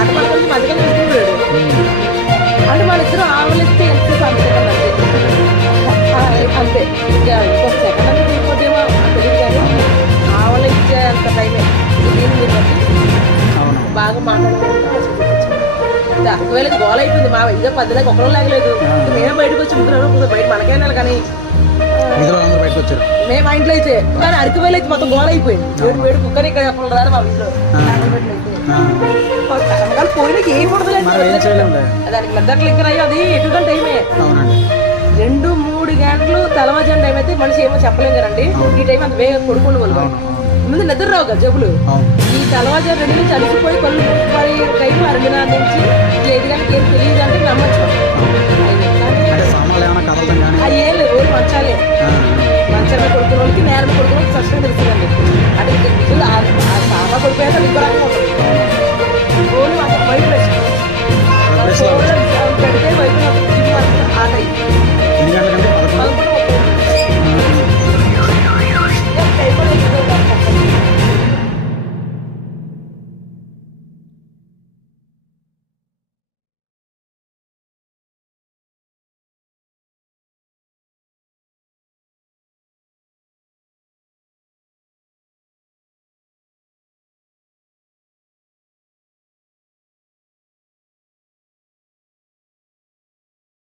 అంటే మన కొంచెం మధ్యగా చూసుకున్నాడు అంటే మన ఇద్దరు ఆవలిస్తే ఎంత సంతకం అంతే ఇంకా ఇంకొక సెకండ్ అంటే తీసుకోదేమో తెలియదు కానీ ఆవలిచ్చే అంత టైమే దీన్ని బట్టి బాగా మాట్లాడుకుంటా ఒకవేళ గోల అయిపోయింది మా ఇదే 10 దాకా ఒకరో లేకలేదు మేము బయటకు వచ్చి ముగ్గురు బయట మనకైనా కానీ మేము మా ఇంట్లో అయితే కానీ అరకు వేలు అయితే మొత్తం గోల అయిపోయింది వేడు వేడు కుక్కర్ ఇక్కడ రాదు మా ఇంట్లో కానీ పోయినకి ఏం ఉండదు దానికి మెద్దట్లు ఇంకా అయ్యి అది ఎటువంటి టైమే 2-3 గంటలు తెల్లవారుజాము టైం అయితే మనిషి ఏమో చెప్పలేం కదండి ఈ టైం అంత వేగంగా కొడుకుండు వాళ్ళు ముందు నిద్ర రావు కదా జబ్బులు ఈ తెల్లవారుజాము 2 నుంచి అలిసిపోయి కళ్ళు టైం 2:30 నుంచి 5 గంటలకు ఏం తెలియదు అంటే నమ్మచ్చు ఏం లేదు రోజు మంచాలే మంచాల కొడుకున్న వాళ్ళకి నేరం కొడుకున్న వాళ్ళకి కష్టం తెలుస్తుందండి